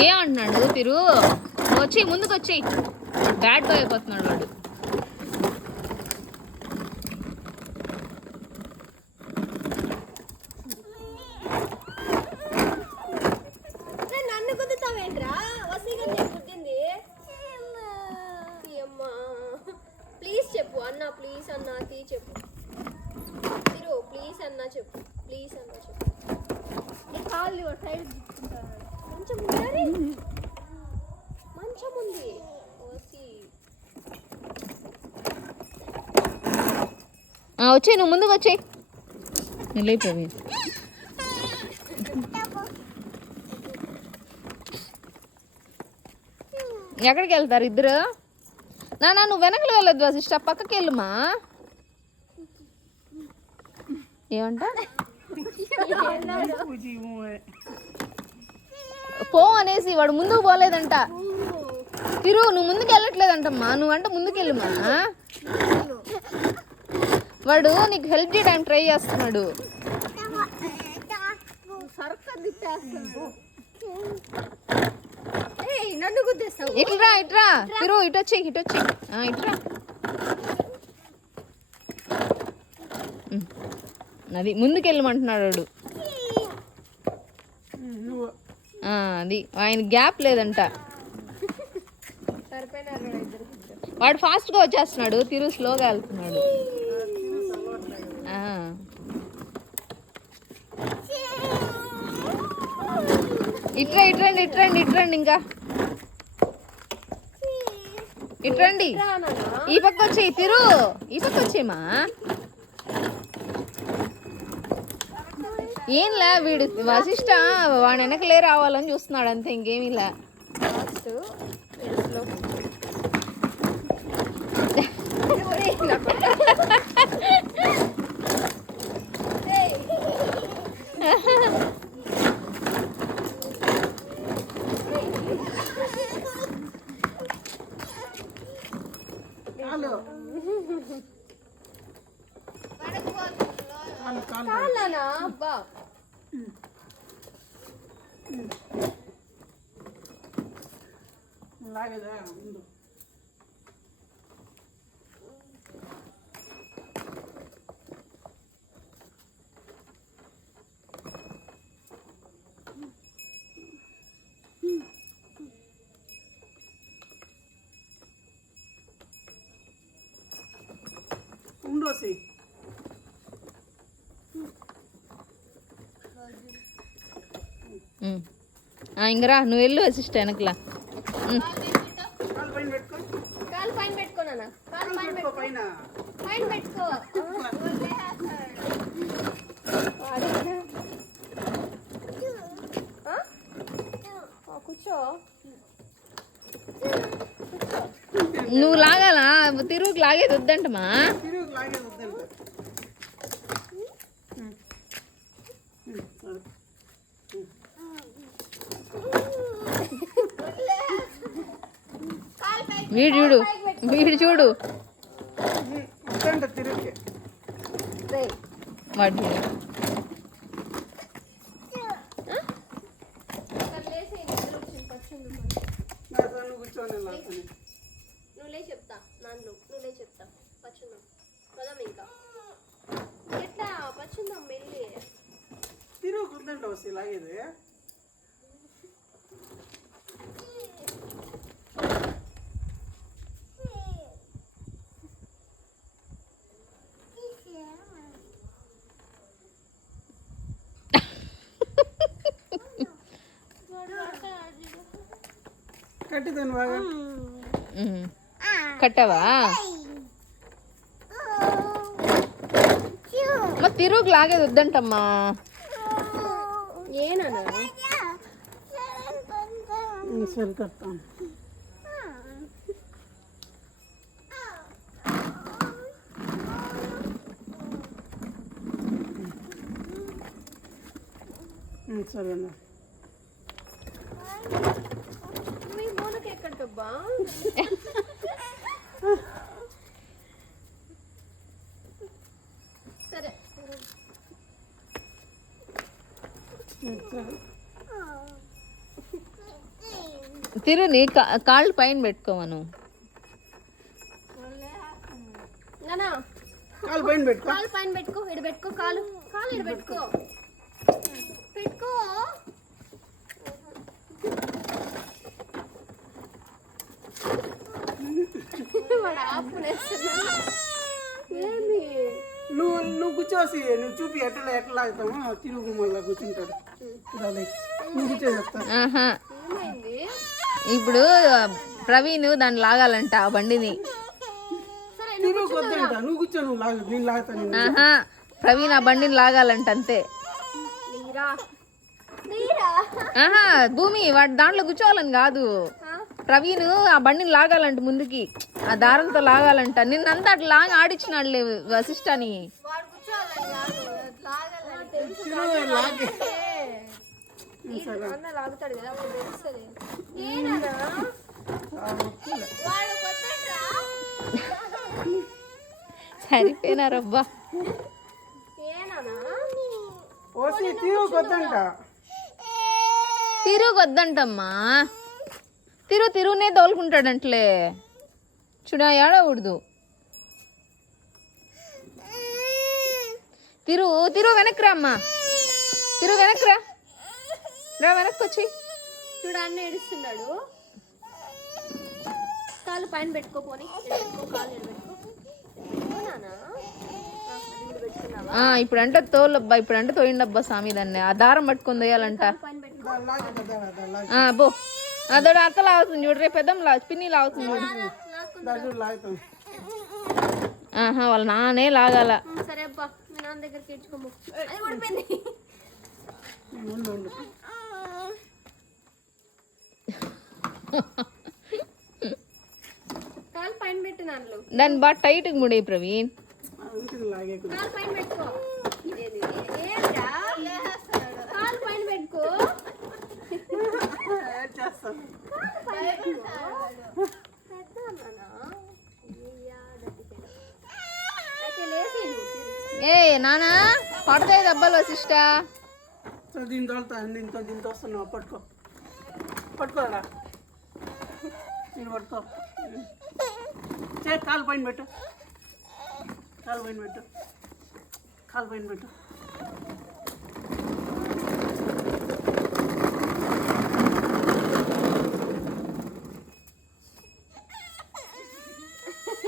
ఏ అంటున్నాడు తిరు? వచ్చి ముందుకు వచ్చి, బ్యాడ్ బాయ్ అయిపోతున్నాడు వాడు. నన్ను కుదుతావేంట్రా? వసీగా గుద్దింది. ప్లీజ్ చెప్పు అన్న, ప్లీజ్ అన్న తీ చెప్పు. తిరు ప్లీజ్ అన్న చెప్పు, ప్లీజ్ అన్న చెప్పు. నీ కాళ్ళు సైడ్ మంచం ఉంది, మంచం ఉంది. వచ్చి నువ్వు ముందుకు వచ్చి లేపోయి. ఎక్కడికి వెళ్తారు ఇద్దరు? నాన్న నువ్వు వెనకలు వెళ్ళొద్దు వశిష్ట, పక్కకి వెళ్ళుమా. ఏమంట పో అనేసి వాడు ముందుకు పోలేదంట. తిరు నువ్వు ముందుకు వెళ్ళట్లేదంటమ్మా, నువ్వంటే ముందుకు వెళ్ళుమా. వాడు నీకు హెల్ప్ చేయడానికి ట్రై చేస్తున్నాడు. ఇట్రా ఇట్రా తిరు, ఇటొచ్చి ఇటొచ్చి ఇట్రా. అది ముందుకెళ్ళమంటున్నాడు వాడు. అది ఆయన గ్యాప్ లేదంట. వాడు ఫాస్ట్గా వచ్చేస్తున్నాడు, తిరు స్లోగా వెళ్తున్నాడు. ఇట్రా ఇట్రండి ఇట్రండి ఇట్రండి, ఇంకా ఇట్రండి. ఈ పక్క వచ్చి తిరు, ఈ పక్క వచ్చేమా. ఏంలా వీడు వశిష్ట వాడి వెనకలే రావాలని చూస్తున్నాడు అంతే, ఇంకేమిలా. అబ్బా ఉండోసి ఇంకరా నువ్వు వెళ్ళు వశిష్ట వెనకలా. కాలు పైన పెట్టుకో నాన్న, కాలు పైన పెట్టుకో, పైన పెట్టుకో. కూర్చో. నువ్వు లాగాలా, తిరుగుకు లాగేది వద్దంటమా. వీడు చూడు, వీడు చూడు వాడు. నువ్వులే చెప్తా నాన్న, నువ్వులే చెప్తా. పచ్చుందాం పదం, ఇంకా ఎట్లా పచ్చుందాం వెళ్ళి. తిరుగుతుందంట వస్తే లాగేది. కట్టిదాన్ని బాగా కట్టావా? మా తిరుగుకు లాగేది వద్దంటమ్మా. ఏనా సరే కడతాను. సరేనా మీ మూలకి ఎక్కడికబ్బా? సరే తిరుని కాళ్ళు పైన పెట్టుకోమను. నానా కాలు పైన పెట్టుకో. కాలు పైన పెట్టుకో, ఇటు పెట్టుకో, కాలు కాలు ఇటు పెట్టుకో, పెట్టుకో. వాడు ఆపునేస్తున్నాడు. ఏంది నువ్వు కూర్చోసి నువ్వు చూపి ఎట్లా లాగుతామో తిరుగు మళ్ళీ కూర్చుంటాడు. దాని నువ్వు కూర్చో చెప్తా. ఆహా, ఏమైంది? ఇప్పుడు ప్రవీణ్ దాన్ని లాగాలంట ఆ బండిని. తిరుగు వద్దంట, నువ్వు కూర్చో, నువ్వు లాగు, నేను లాగుతాను. ఆహా, ప్రవీణ్ ఆ బండిని లాగాలంట అంతే. నీరా నీరా ఆహా, భూమి వాడు దాంట్లో కూర్చోవాలని కాదు, ప్రవీణ్ ఆ బండిని లాగాలంట ముందుకి, ఆ దారంతో లాగాలంట. నిన్నంతా అట్లా లాగా ఆడిచ్చినాడులే వశిష్ఠని. వాడు కూర్చోవాలని కాదు, లాగాలని తెలుసు. తిరుగు లాగే. అన్న లాగుతాడు కదా, అప్పుడు తెలుస్తుంది. ఏనా వాడు కొట్టండ్రా. సరిపోయినారబ్బా. ఏనా ఓసి తిరుగు వద్దంట. తిరుగొద్దంటమ్మా, తిరునే తోలుకుంటాడంట్లే. చూడ ఏడకూడదు. తిరు వెనక్కి రా అమ్మా, తిరు వెనక్కి రా, వెనక్కి వచ్చి. చూడు అన్న ఏడుస్తున్నాడు. కాలు పైన పెట్టుకోపోని, కాలు పెట్టుకో. నానా పెట్టుకున్నావా? ఇప్పుడంటే తోలబ్బా, ఇప్పుడంటే తోయిండబ్బా స్వామి దాన్ని. ఆ దారం పట్టుకొని తోయాలంట. పైన పెట్టుకో. దాని లాగే, దాని లాగే. బో అదోడు అత్త లాగుతుంది చూడు, రేపు పెద్దం పిన్ని లాగుతుంది చూడు. దాని చూడు లాగుతాను. ఆహా, వాళ్ళ నానే లాగాల. సరే అబ్బా, మీ నాన్న దగ్గరికి ఇచ్చుకోము. అది ఊడిపోయింది. ఉండు ఉండు. కాలు పైన పెట్టు నాన్నలు. దాన్ని బాగా టైట్గా ముడే ప్రవీణ్. ఉంటుంది లాగే కొద్దిగా. కాలు పైన పెట్టుకో. ఏంట్రా? కాలు పైన పెట్టుకో. చేస్తాను. పెద్ద అన్నానా? అయ్యయ్యా, దప్పిపోయాడు. అయితే లేచి నువ్వు. ఏ నానా పడతాయి దెబ్బలు వశిష్ట. సో దీని తోలుతాను, దీంతో వస్తున్నావు. పట్టుకో, పట్టుకోరా, నేను పట్టుకో. కాలు పైన పెట్టు, కాలు పైన పెట్టు, కాలు పైన పెట్టు.